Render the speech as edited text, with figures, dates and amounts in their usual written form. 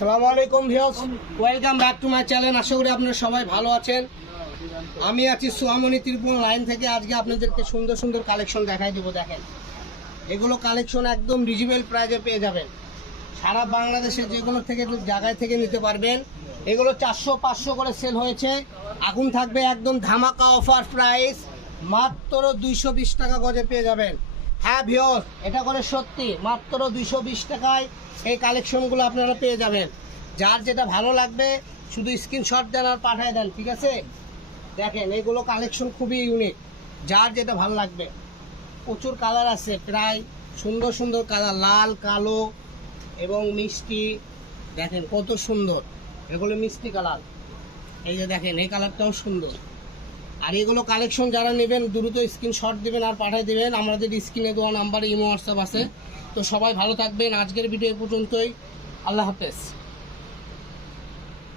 আসসালামু আলাইকুম viewers, welcome back to my channel. আশা করি আপনারা সবাই ভালো আছেন। আমি আছি সোহামণি ত্রিপুরা লাইন থেকে। আজকে আপনাদেরকে সুন্দর সুন্দর কালেকশন দেখাই দেবো। দেখেন, এগুলো কালেকশন একদম রিজনেবল প্রাইসে পেয়ে যাবেন। সারা বাংলাদেশের যে কোনো থেকে জায়গায় থেকে নিতে পারবেন। এগুলো 400-500 করে সেল হয়েছে। এখন থাকবে একদম ধামাকা অফার প্রাইস, মাত্র 220 টাকা গজে পেয়ে যাবেন। হ্যাঁ ভিউয়ার্স, এটা করে সত্যি মাত্র 220 টাকায় এই কালেকশনগুলো আপনারা পেয়ে যাবেন। যার যেটা ভালো লাগবে শুধু স্ক্রিনশট দেন আর পাঠিয়ে দেন, ঠিক আছে? দেখেন, এগুলো কালেকশন খুবই ইউনিক। যার যেটা ভালো লাগবে, প্রচুর কালার আছে, প্রায় সুন্দর সুন্দর কালার, লাল, কালো এবং মিষ্টি। দেখেন কত সুন্দর, এগুলো মিষ্টি কালার। এই যে দেখেন, এই কালারটাও সুন্দর। আর এগুলো কালেকশন যারা নেবেন দ্রুত স্ক্রিনশট দিবেন আর পাঠিয়ে দিবেন। আমাদের স্ক্রিনে দেওয়া নাম্বারে ইমো হোয়াটসঅ্যাপ আছে। তো সবাই ভালো থাকবেন। আজকের ভিডিও এ পর্যন্তই। আল্লাহ হাফেজ।